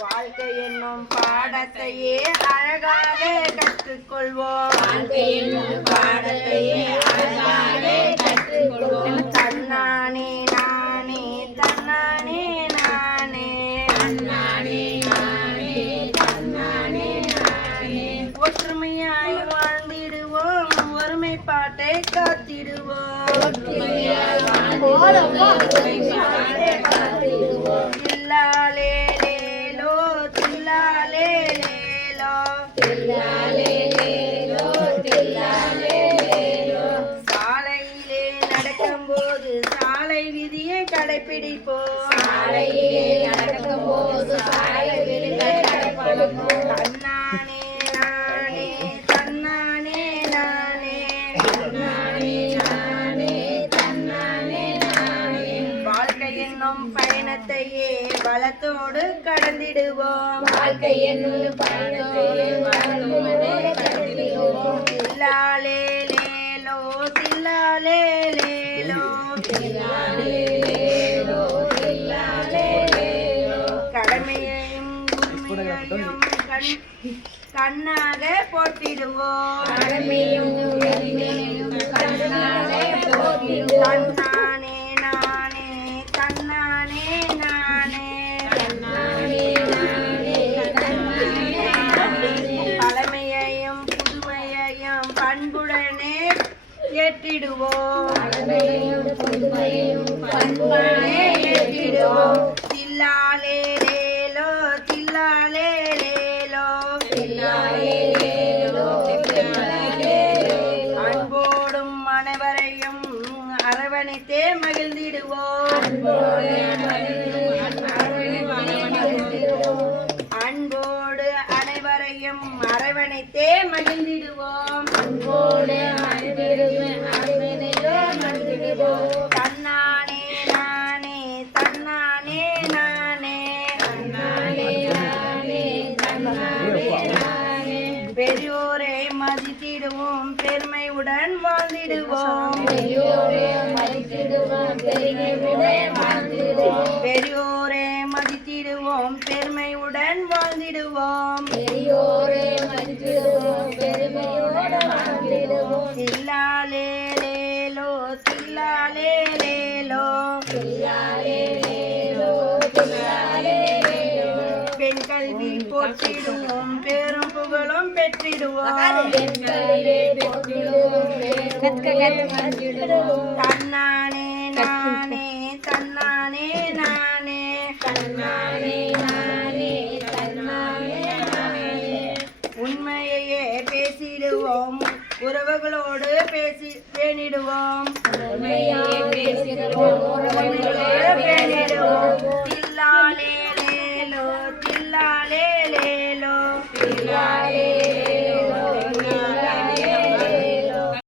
வாழ்க்கை என்னும் பாடத்தையே அழகாக கற்றுக்கொள்வோம். வாழ்க்கை என்னும் பாடத்தையே அழகாக கற்றுக்கொள்வோம். தன்னானே நானே தன்னானே நானே. நானே நானே தன்னானே நானே. ஒற்றுமையாய் வாழ்ந்திடுவோம். ஒருமைப்பாட்டை காத்திடுவோம். ஒற்றுமையாய் வாழ்ந்திடுவோம். ஒருமைப்பாட்டை காத்திடுவோம். சாலை கடைப்பிடிப்போம் தன்னானே நானே தன்னானே நானே. வாழ்க்கை என்னும் பயணத்தையே பலத்தோடு கடந்திடுவோம். வாழ்க்கை என்னும் பயணத்தையே வாழ்வோடு கடத்திடுவோம் தில்லாலே லேலோ தில்லாலே லேலோ கண்ணாக போட்டிடுவோம். கடமையும் நானே தன்னானே நானே. பழமையையும் புதுமையையும் பண்புடனே ஏற்றிடுவோம். கடமையும் ஏற்றிடுவோம். அன்போடும் அனைவரையும் அரவணைத்தே மகிழ்ந்திடுவோம். அன்போடு அனைவரையும் அரவணைத்தே மகிழ்ந்திடுவோம். பெரியோரை மதித்திடுவோம் பெருமையுடன் வாழ்ந்திடுவோம். பெரியோரே மதித்திடுவோம் பெருமையுடே வாழ்ந்திடுவோம். பெரியோரை மதித்திடுவோம் பெருமையுடன் வாழ்ந்திடுவோம். பெரியோரே மதித்திடுவோம் பெருமையோடு வாழ்ந்திடுவோம். தில்லாலே லேலோ தில்லாலே லேலோ. தில்லாலே லேலோ தில்லாலே லேலோ. பெண் கல்வி போற்றிடுவோம். பெரும் புகழும் தன்னானே நானே தன்னானே நானே. தன்னானே நானே தன்னானே நானே உண்மையையே பேசிடுவோம். உறவுகளோடு பேசி பேணிடுவோம். உண்மையே பேசிடுவோம் உறவுகளே பேணிடுவோம் தில்லாலே லேலோ தில்லாலே லேலோ. தில்லாலே